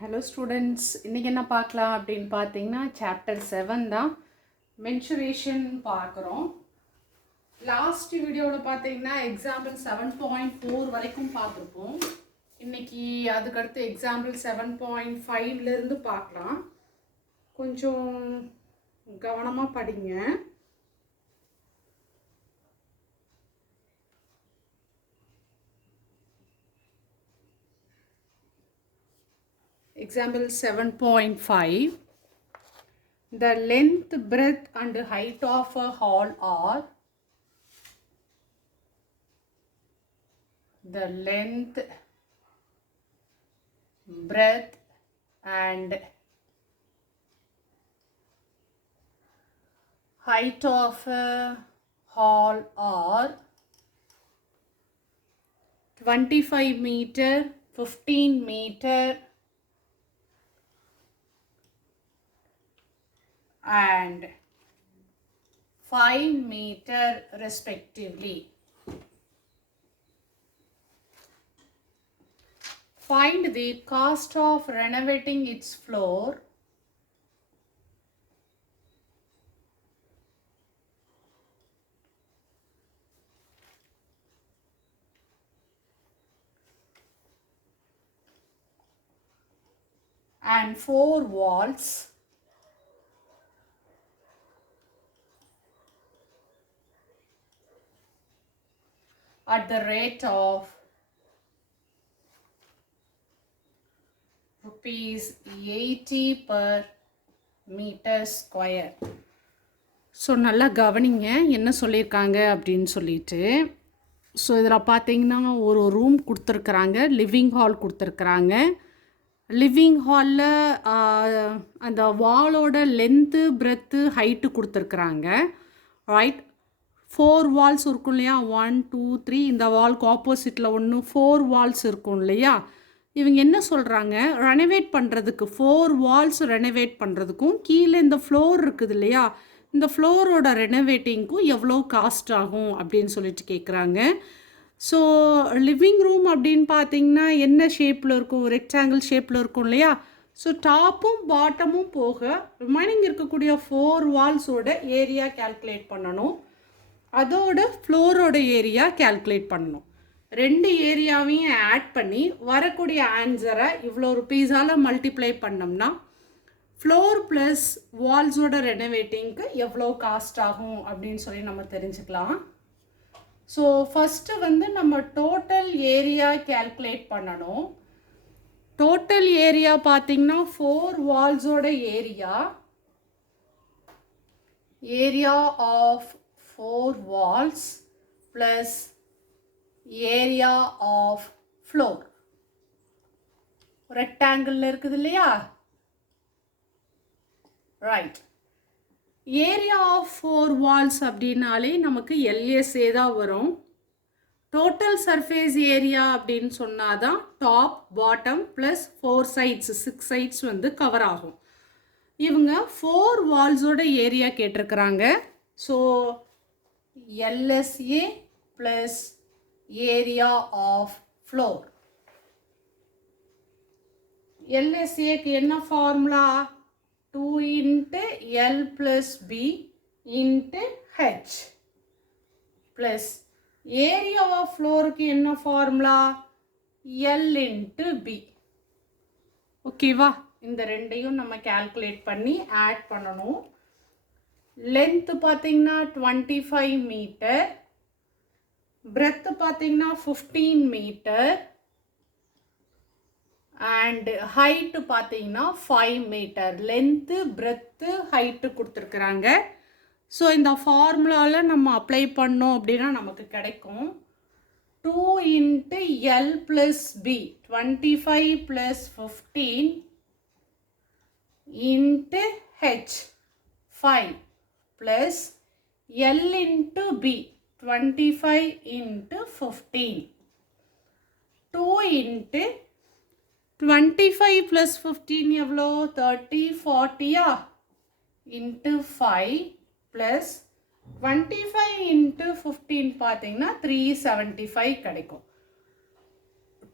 Hello students, இன்னைக்கு என்ன பார்க்கலாம் அப்படின்னு பார்த்தீங்கன்னா சாப்டர் 7 தான் மென்சுரேஷன் பார்க்குறோம். லாஸ்ட் வீடியோவில் பார்த்தீங்கன்னா எக்ஸாம்பிள் 7.4 வரைக்கும் பார்த்துருப்போம். இன்னைக்கு அதுக்கடுத்து எக்ஸாம்பிள் 7.5லேருந்து பார்க்கலாம். கொஞ்சம் கவனமாக படிங்க. Example 7.5. The length, breadth and height of a hall are the length, breadth and height of a hall are 25 meter, 15 meter and 5 meter respectively. Find the cost of renovating its floor and 4 walls at the rate of rupees 80 per meter square. So நல்லா கவனிங்க என்ன சொல்லியிருக்காங்க அப்படின்னு சொல்லிட்டு. So இதில் பார்த்தீங்கன்னா ஒரு room கொடுத்துருக்குறாங்க, லிவிங் ஹால் கொடுத்துருக்குறாங்க. லிவிங் ஹாலில் அந்த வாலோட லென்த்து, பிரெத்து, ஹைட்டு கொடுத்துருக்குறாங்க. ரைட், 4 வால்ஸ் இருக்கும் இல்லையா, 1 2 3. இந்த வால்க்கு ஆப்போசிட்டில் ஒன்று 4 வால்ஸ் இருக்கும் இல்லையா. இவங்க என்ன சொல்கிறாங்க, ரெனோவேட் பண்ணுறதுக்கு 4 வால்ஸ் ரெனோவேட் பண்ணுறதுக்கும் கீழே இந்த ஃப்ளோர் இருக்குது இல்லையா, இந்த ஃப்ளோரோட ரெனோவேட்டிங்க்கும் எவ்வளோ காஸ்ட் ஆகும் அப்படின்னு சொல்லிட்டு கேட்குறாங்க. ஸோ லிவிங் ரூம் அப்படின்னு பார்த்தீங்கன்னா என்ன ஷேப்பில் இருக்கும், ரெக்டாங்கிள் ஷேப்பில் இருக்கும் இல்லையா. ஸோ டாப்பும் பாட்டமும் போக ரிமைனிங் இருக்கக்கூடிய 4 வால்ஸோட ஏரியா கேல்குலேட் பண்ணணும், அதோட ஃப்ளோரோட ஏரியா கேல்குலேட் பண்ணணும். 2 ஏரியாவையும் ஆட் பண்ணி வரக்கூடிய ஆன்சரை இவ்வளோ ருபீஸால் மல்டிப்ளை பண்ணோம்னா ஃப்ளோர் ப்ளஸ் வால்ஸோட ரெனோவேட்டிங்க்கு எவ்வளோ காஸ்ட் ஆகும் அப்படின்னு சொல்லி நம்ம தெரிஞ்சுக்கலாம். ஸோ ஃபஸ்ட்டு வந்து நம்ம டோட்டல் ஏரியா கேல்குலேட் பண்ணணும். டோட்டல் ஏரியா பார்த்திங்கன்னா 4 வால்ஸோட area of 4 walls plus area of floor. rectangle இருக்குது இல்லையா, ரைட். ஏரியா ஆஃப் 4 walls அப்படின்னாலே நமக்கு LSA தான் வரும். டோட்டல் சர்ஃபேஸ் ஏரியா அப்படின்னு சொன்னாதான் top bottom plus 4 sides 6 sides வந்து கவர் ஆகும். இவங்க 4 வால்ஸோட ஏரியா கேட்டிருக்கிறாங்க. So LSA plus area of floor. LSAக்கு என்ன formula, 2 into L plus B into H plus area of floorக்கு என்ன ஃபார்முலா, L into B. ஓகேவா, இந்த ரெண்டையும் நம்ம கால்குலேட் பண்ணி ஆட் பண்ணணும். லென்த்து பார்த்தீங்கன்னா 25 மீட்டர், பிரெத்து பார்த்தீங்கன்னா 15 மீட்டர் அண்ட் ஹைட்டு பார்த்தீங்கன்னா 5 மீட்டர். லென்த்து, பிரெத்து, ஹைட்டு கொடுத்துருக்குறாங்க. ஸோ இந்த ஃபார்முலாவில் நம்ம அப்ளை பண்ணோம் அப்படின்னா நமக்கு கிடைக்கும் 2 into L plus B, 25 plus 15 into H, 5 plus L into B, 25 into 15. 2 into 25 plus 15 எவ்வளோ, 30 40 into 5 plus 25 into 15 பார்த்தீங்கன்னா 375 கிடைக்கும்.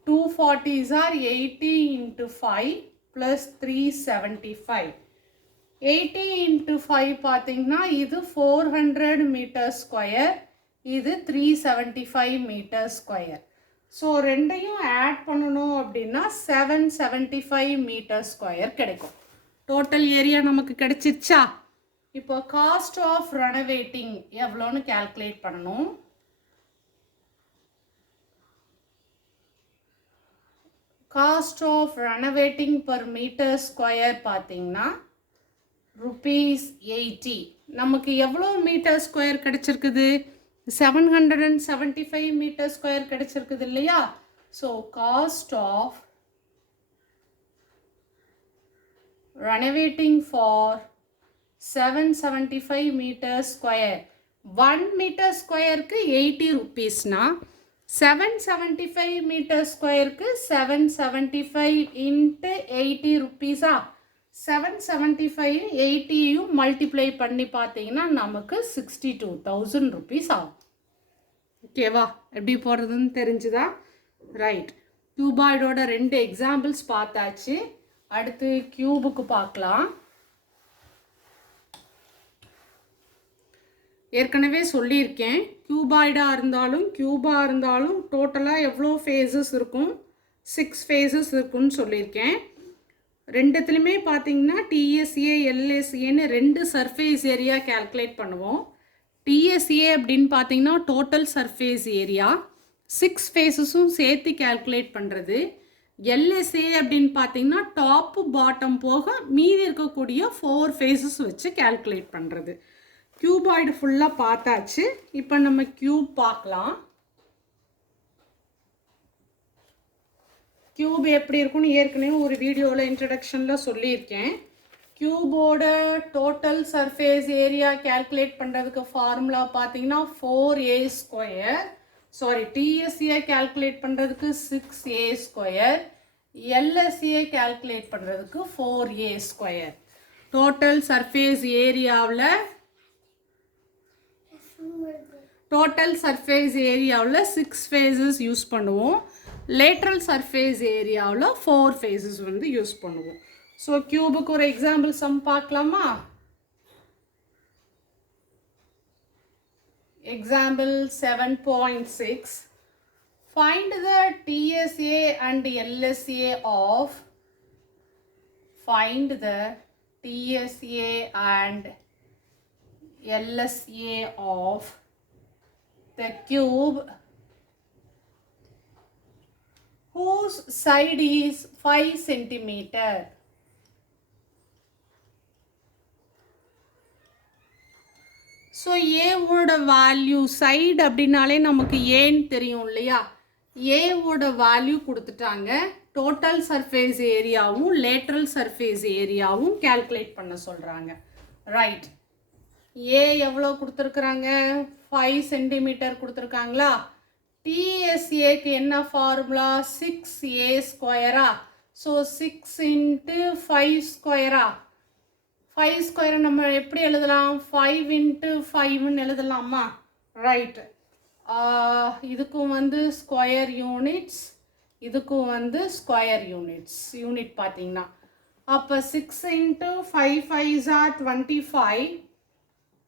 240s are 80 into 5 plus 375. 80 into 5 பார்த்தீங்கன்னா இது 400 மீட்டர் ஸ்கொயர், இது 375 மீட்டர் ஸ்கொயர். ஸோ ரெண்டையும் ஆட் பண்ணணும் அப்படின்னா 775 மீட்டர் ஸ்கொயர் கிடைக்கும். டோட்டல் ஏரியா நமக்கு கிடைச்சிருச்சா? இப்போ காஸ்ட் ஆஃப் ரெனோவேட்டிங் எவ்வளோன்னு கால்குலேட் பண்ணணும். Cost of renovating per metre square பார்த்தீங்கன்னா ₹80. நமக்கு எவ்வளோ மீட்டர் ஸ்கொயர் கிடைச்சிருக்குது? 775 மீட்டர் ஸ்கொயர் கிடைச்சிருக்குது இல்லையா? So cost of renovating for 775 meters square. 1 meter square க்கு 80 rupees னா 775 meter square க்கு 775 into 80 rupees. 775 80 மல்டிப்ளை பண்ணி பார்த்தீங்கன்னா நமக்கு 62,000 rupees ஆகும். ஓகேவா? எப்படி போடுறதுன்னு தெரிஞ்சுதா? ரைட். கியூபாய்டோட 2 எக்ஸாம்பிள்ஸ் பார்த்தாச்சு. அடுத்து கியூபுக்கு பார்க்கலாம். ஏற்கனவே சொல்லியிருக்கேன், கியூபாய்டாக இருந்தாலும் டோட்டலாக எவ்வளோ ஃபேஸஸ் இருக்கும்? 6 ஃபேஸஸ் இருக்குன்னு சொல்லியிருக்கேன். ரெண்டுத்துலையுமே பார்த்தீங்கன்னா டிஎஸ்ஏ எல்எஸ்ஏன்னு 2 சர்ஃபேஸ் ஏரியா கேல்குலேட் பண்ணுவோம். டிஎஸ்ஏ அப்படின்னு பார்த்தீங்கன்னா டோட்டல் சர்ஃபேஸ் ஏரியா, 6 ஃபேஸஸும் சேர்த்து கேல்குலேட் பண்ணுறது. எல்எஸ்ஏ அப்படின்னு பார்த்தீங்கன்னா டாப்பு பாட்டம் போக மீதி இருக்கக்கூடிய 4 ஃபேஸஸ் வச்சு கேல்குலேட் பண்ணுறது. கியூபாய்டு ஃபுல்லாக பார்த்தாச்சு. இப்போ நம்ம கியூப் பார்க்கலாம். கியூப் எப்படி இருக்குன்னு ஏற்கனவே ஒரு வீடியோவில் இன்ட்ரடக்ஷனில் சொல்லியிருக்கேன். கியூபோட டோட்டல் சர்ஃபேஸ் ஏரியா கேல்குலேட் பண்ணுறதுக்கு ஃபார்முலா பார்த்தீங்கன்னா 4a². டிஎஸ்ஏ கேல்குலேட் பண்ணுறதுக்கு 6a², எல்எஸ்ஏ கேல்குலேட் பண்ணுறதுக்கு 4a². டோட்டல் சர்ஃபேஸ் ஏரியாவில் 6 ஃபேஸஸ் யூஸ் பண்ணுவோம். லேட்ரல் சர்ஃபேஸ் ஏரியாவில் 4 ஃபேஸஸ் வந்து யூஸ் பண்ணுவோம். ஸோ கியூபுக்கு ஒரு எக்ஸாம்பிள் சம் பார்க்கலாமா? Example 7.6. Find the TSA and LSA of the cube whose side is 5 centimeter. So ஏவோட வேல்யூ, சைடு அப்படின்னாலே நமக்கு ஏன்னு தெரியும் இல்லையா? ஏவோட வேல்யூ கொடுத்துட்டாங்க. டோட்டல் சர்ஃபேஸ் ஏரியாவும் லேட்ரல் சர்ஃபேஸ் ஏரியாவும் கேல்குலேட் பண்ண சொல்கிறாங்க. ரைட். ஏ எவ்வளோ கொடுத்துருக்குறாங்க? 5 சென்டிமீட்டர் கொடுத்துருக்காங்களா? டிஎஸ்ஏக்கு என்ன ஃபார்முலா? 6a². So 6 into 5². 5² நம்ம எப்படி எழுதலாம்? 5 into 5ன்னு எழுதலாமா? ரைட். இதுக்கும் வந்து ஸ்கொயர் யூனிட்ஸ், இதுக்கும் வந்து ஸ்கொயர் யூனிட்ஸ். யூனிட் பார்த்தீங்கன்னா அப்போ 6 into 5 5s are 25.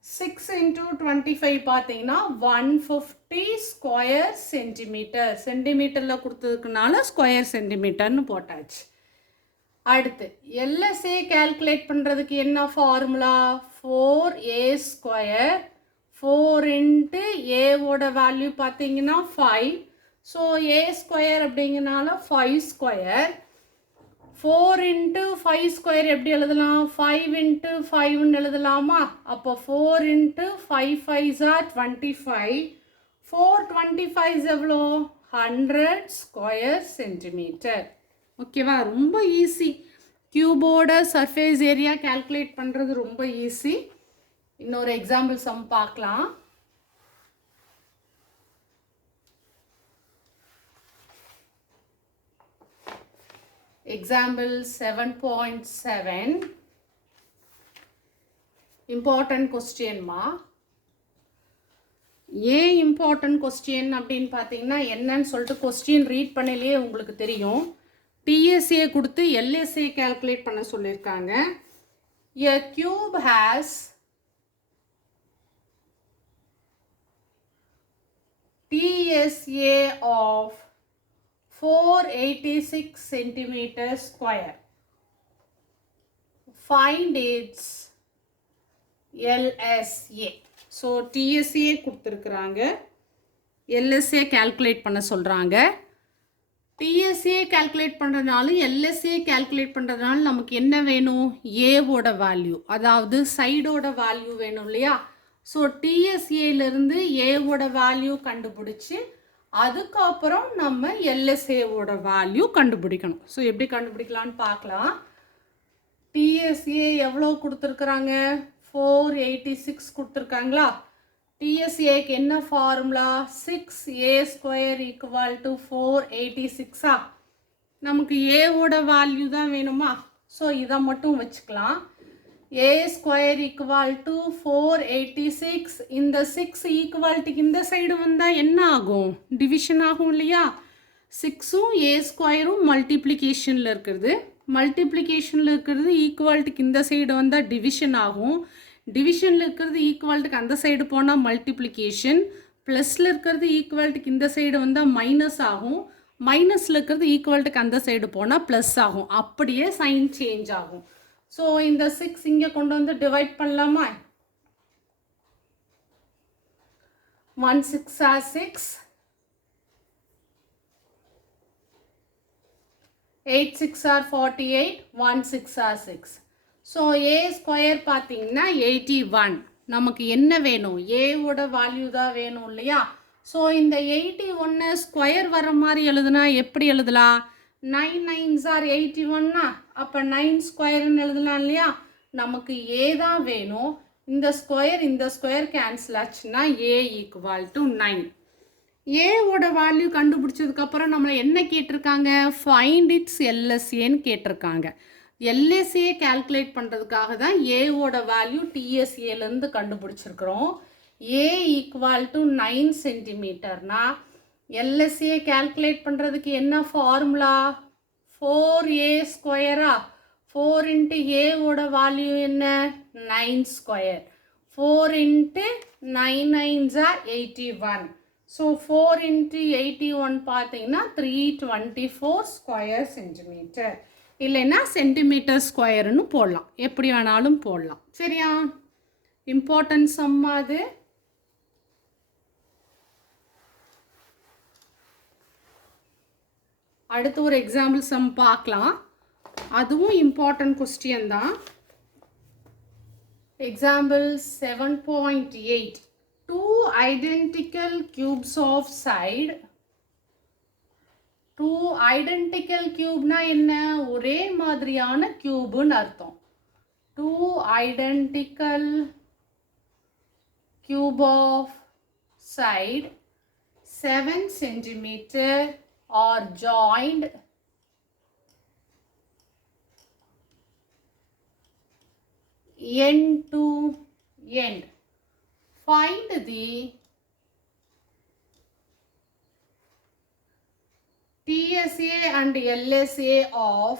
6 into 25 பார்த்தீங்கன்னா 150 ஸ்கொயர் சென்டிமீட்டர். சென்டிமீட்டரில் கொடுத்ததுக்குனால ஸ்கொயர் சென்டிமீட்டர்னு போட்டாச்சு. அடுத்து எல்எஸ்ஏ கேல்குலேட் பண்ணுறதுக்கு என்ன ஃபார்முலா? 4a². 4 into ஏவோட வேல்யூ பார்த்தீங்கன்னா 5. ஸோ a² அப்படிங்கிறனால 5². 4 into 5² எப்படி எழுதலாம்? 5 into 5ன்னு எழுதலாமா? அப்போ 4 into 5 5s are 25. 4 25s எவ்வளோ? 100 ஸ்கொயர் சென்டிமீட்டர். ஓகேவா? ரொம்ப ஈஸி. கியூபோட சர்ஃபேஸ் ஏரியா கேல்குலேட் பண்ணுறது ரொம்ப ஈஸி. இன்னொரு எக்ஸாம்பிள் சம் பார்க்கலாம். எக்ஸாம்பிள் 7.7. இம்பார்ட்டன்ட் கொஸ்டின்மா. ஏன் இம்பார்ட்டன்ட் கொஸ்டின் அப்படின்னு பார்த்தீங்கன்னா என்னன்னு சொல்லிட்டு கொஸ்டின் ரீட் பண்ணலையே உங்களுக்கு தெரியும். டிஎஸ்ஏ கொடுத்து எல்எஸ்ஏ கால்குலேட் பண்ண சொல்லியிருக்காங்க. A cube has TSA of 486 centimeters square. Find its LSA. So TSA கொடுத்துருக்குறாங்க, LSA calculate பண்ண சொல்கிறாங்க. TSA calculate பண்ணுறதுனாலும் LSA calculate பண்ணுறதுனாலும் நமக்கு என்ன வேணும்? ஏவோட வேல்யூ, அதாவது சைடோட வேல்யூ வேணும் இல்லையா? ஸோ டிஎஸ்ஏலேருந்து ஏவோட வேல்யூ கண்டுபிடிச்சி அதுக்கப்புறம் நம்ம எல்எஸ்ஏவோட வேல்யூ கண்டுபிடிக்கணும். ஸோ எப்படி கண்டுபிடிக்கலான்னு பார்க்கலாம். டிஎஸ்ஏ எவ்வளோ கொடுத்துருக்குறாங்க? 486 கொடுத்துருக்காங்களா? டிஎஸ்ஏக்கு என்ன ஃபார்முலா? 6a² = 486. நமக்கு ஏவோட வேல்யூ தான் வேணுமா? ஸோ இதை மட்டும் வச்சுக்கலாம். a² = 486. இந்த 6 ஈக்குவாலிட்டிக்கு இந்த சைடு வந்தால் என்ன ஆகும்? டிவிஷன் ஆகும் இல்லையா? 6ம் a² மல்டிப்ளிகேஷனில் இருக்கிறது, மல்டிப்ளிகேஷனில் இருக்கிறது ஈக்குவாலிட்டிக்கு இந்த சைடு வந்தால் டிவிஷன் ஆகும். டிவிஷனில் இருக்கிறது ஈக்குவாலிட்டிக்கு அந்த சைடு போனால் மல்டிப்ளிகேஷன், ப்ளஸில் இருக்கிறது ஈக்குவாலிட்டிக்கு இந்த சைடு வந்தால் மைனஸ் ஆகும், மைனஸில் இருக்கிறது ஈக்குவாலிட்டிக்கு அந்த சைடு போனால் ப்ளஸ் ஆகும். அப்படியே சைன் சேஞ்ச் ஆகும். ஸோ இந்த 6 இங்கே கொண்டு வந்து டிவைட் பண்ணலாமா? 1 6 are 6, 8 6 are 48, 1 6 are 6. So a² பார்த்தீங்கன்னா 81. நமக்கு என்ன வேணும்? ஏவோட வேல்யூ தான் வேணும் இல்லையா? ஸோ இந்த 81 ஸ்கொயர் வர மாதிரி எழுதுனா எப்படி எழுதலாம்? 9 9s are 81. அப்போ 9 ஸ்கொயர்னு எழுதலாம் இல்லையா? நமக்கு ஏ தான் வேணும். இந்த ஸ்கொயர் கேன்சல் ஆச்சுன்னா a = 9. ஏவோட வேல்யூ கண்டுபிடிச்சதுக்கப்புறம் நம்மளை என்ன கேட்டிருக்காங்க? ஃபைண்ட் இட்ஸ் எல்எஸ்ஏன்னு கேட்டிருக்காங்க. எல்எஸ்ஏ கால்குலேட் பண்ணுறதுக்காக தான் ஏவோட வேல்யூ டிஎஸ்ஏலேருந்து கண்டுபிடிச்சிருக்கிறோம். ஏ = 9 சென்டிமீட்டர்னா எல்எஸ்ஏ கால்குலேட் பண்ணுறதுக்கு என்ன ஃபார்முலா? 4a². 4 × ஏவோட வேல்யூ என்ன? 9². 4 × 9 9s are 81. ஸோ 4 × 81 பார்த்தீங்கன்னா 324 ஸ்கொயர் சென்டிமீட்டர், இல்லைன்னா சென்டிமீட்டர் ஸ்கொயர்னு போடலாம், எப்படி வேணாலும் போடலாம். சரியா? இம்பார்ட்டன்ட் சம் அது. அடுத்து ஒரு எக்ஸாம்பிள் சம் பார்க்கலாம். அதுவும் இம்பார்ட்டன்ட் கொஸ்டின் தான். Example 7.8. 2 identical cubes of side. 2 identical cubeனா என்ன? ஒரே மாதிரியான கியூப்னு அர்த்தம். 2 identical cube of side 7 centimeter are joined end to end. Find the TSA and LSA of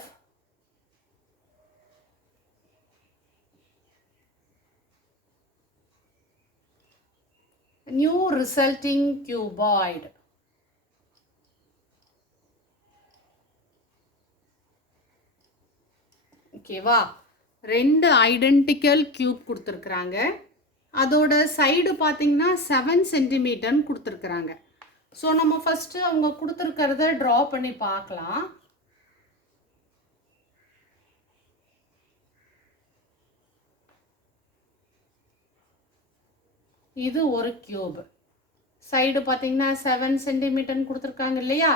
new resulting cuboid. ஓகேவா? 2 ஐடென்டிக்கல் கியூப் கொடுத்துருக்குறாங்க. அதோட சைடு பார்த்தீங்கன்னா 7 சென்டிமீட்டர்னு கொடுத்துருக்குறாங்க. ஸோ நம்ம ஃபஸ்ட்டு அவங்க கொடுத்துருக்கிறத ட்ரா பண்ணி பார்க்கலாம். இது ஒரு கியூப். சைடு பார்த்தீங்கன்னா 7 சென்டிமீட்டர்னு கொடுத்துருக்காங்க இல்லையா?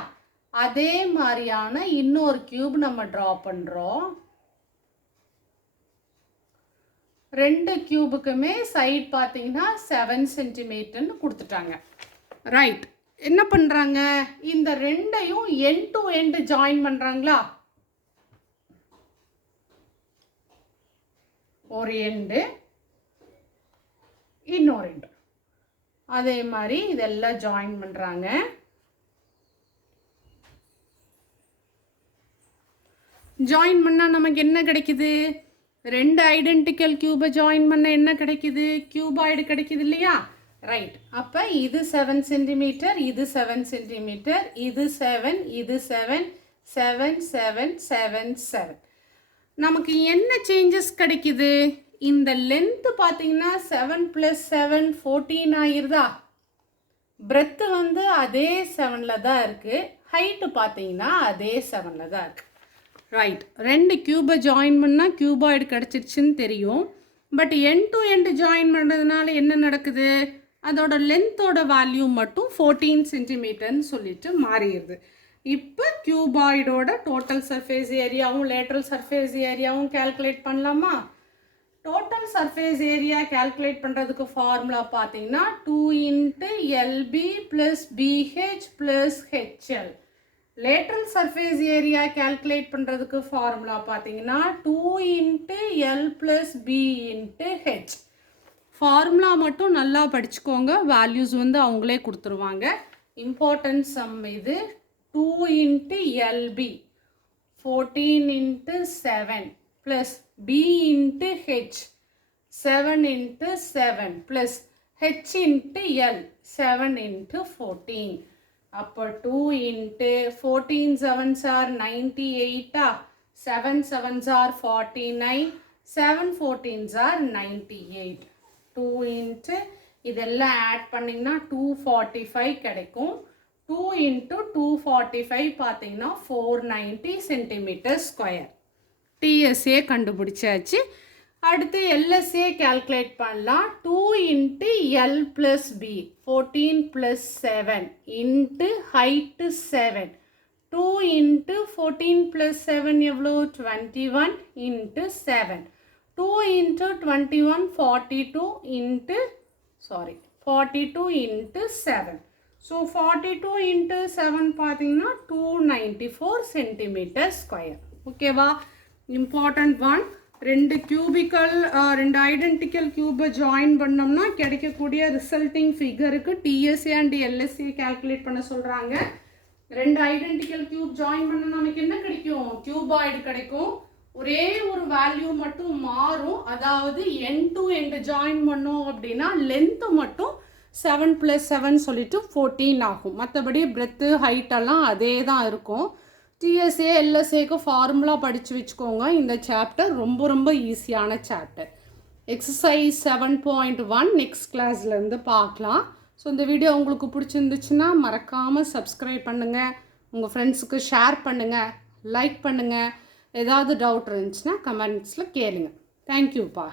அதே மாதிரியான இன்னொரு கியூப் நம்ம ட்ரா பண்ணுறோம். 2 கியூபுக்குமே சைடு பார்த்தீங்கன்னா 7 சென்டிமீட்டர்னு கொடுத்துட்டாங்க. ரைட். என்ன பண்ணுறாங்க? இந்த ரெண்டையும் எண்ட் டு எண்ட் ஜாயின் பண்ணுறாங்களா? ஒரு எண்டு, இன்னொரு எண்டு. அதே மாதிரி இதெல்லாம் ஜாயின் பண்ணுறாங்க. ஜாயின் பண்ணால் நமக்கு என்ன கிடைக்குது? ரெண்டு ஐடென்டிக்கல் கியூபை ஜாயின் பண்ண என்ன கிடைக்குது? கியூபாய்டு கிடைக்குது இல்லையா? ரைட். அப்போ இது 7 சென்டிமீட்டர், இது 7 சென்டிமீட்டர், இது 7, இது 7, 7, 7, 7, 7. நமக்கு என்ன சேஞ்சஸ் கிடைக்குது? இந்த லென்த்து பார்த்தீங்கன்னா 7 + 7 14 ஆயிருதா? பிரெத்து வந்து அதே 7ல் தான் இருக்குது. ஹைட்டு பார்த்தீங்கன்னா அதே 7ல் தான் இருக்குது. ரைட். ரெண்டு கியூபை ஜாயின் பண்ணால் கியூபாய்டு கிடச்சிருச்சுன்னு தெரியும். But end to end join பண்ணுறதுனால என்ன நடக்குது? அதோட லென்த்தோட வேல்யூ மட்டும் 14 சென்டிமீட்டர்னு சொல்லிட்டு மாறிடுது. இப்போ கியூபாய்டோட டோட்டல் சர்ஃபேஸ் ஏரியாவும் லேட்ரல் சர்ஃபேஸ் ஏரியாவும் கேல்குலேட் பண்ணலாமா? டோட்டல் சர்ஃபேஸ் ஏரியா கேல்குலேட் பண்ணுறதுக்கு ஃபார்முலா பார்த்தீங்கன்னா 2 × LB + BH + HL. Lateral surface area calculate பண்ணுறதுக்கு ஃபார்முலா பார்த்தீங்கன்னா 2 × L + B × H. ஃபார்முலா மட்டும் நல்லா படிச்சுக்கோங்க. வேல்யூஸ் வந்து அவங்களே கொடுத்துருவாங்க. இம்பார்ட்டன்ட் சம் இது. 2 × LB 14 × 7 + B × H 7 × 7 + H × L 7 × 14. அப்போ 2 × 14 7s are 98, 7 7s are 49, 7 14s are 98. 2 × இதெல்லாம் ஆட் பண்ணிங்கன்னா 245 கிடைக்கும். 2 × 245 பார்த்தீங்கன்னா 490 சென்டிமீட்டர் ஸ்கொயர். டிஎஸ்ஏ கண்டுபிடிச்சாச்சு. அடுத்து எல்எஸ்ஏ கால்குலேட் பண்ணலாம். 2 × L + B 14 + 7 × height 7. 2 × 14 + 7 எவ்வளோ? 21 × 7. 2 × 21 42 × 7. ஸோ 42 × 7 பார்த்தீங்கன்னா 294 சென்டிமீட்டர் ஸ்கொயர். ஓகேவா? Important one. ரெண்டு ஐடென்டிக்கல் கியூபை ஜாயின் பண்ணோம்னா கிடைக்கக்கூடிய ரிசல்ட்டிங் ஃபிகருக்கு டிஎஸ்ஏ அண்ட் எல்எஸ்ஏ கால்குலேட் பண்ண சொல்கிறாங்க. ரெண்டு ஐடென்டிக்கல் கியூப் ஜாயின் பண்ண நமக்கு என்ன கிடைக்கும்? கியூபாய்டு கிடைக்கும். ஒரே ஒரு வேல்யூ மட்டும் மாறும். அதாவது எண்ட் டு எண்ட் ஜாயின் பண்ணோம் அப்படின்னா லென்த்து மட்டும் 7 + 7 சொல்லிட்டு 14 ஆகும். மற்றபடி பிரெத்து ஹைட்டெல்லாம் அதே தான் இருக்கும். டிஎஸ்ஏ எல்எஸ்ஏக்கு ஃபார்முலா படித்து வச்சுக்கோங்க. இந்த சாப்டர் ரொம்ப ரொம்ப ஈஸியான சாப்டர். எக்ஸசைஸ் 7.1 நெக்ஸ்ட் கிளாஸ்லேருந்து பார்க்கலாம். ஸோ இந்த வீடியோ உங்களுக்கு பிடிச்சிருந்துச்சுன்னா மறக்காமல் சப்ஸ்கிரைப் பண்ணுங்கள், உங்கள் ஃப்ரெண்ட்ஸுக்கு ஷேர் பண்ணுங்கள், லைக் பண்ணுங்கள். ஏதாவது டவுட் இருந்துச்சுன்னா கமெண்ட்ஸில் கேளுங்க. தேங்க்யூப்பா.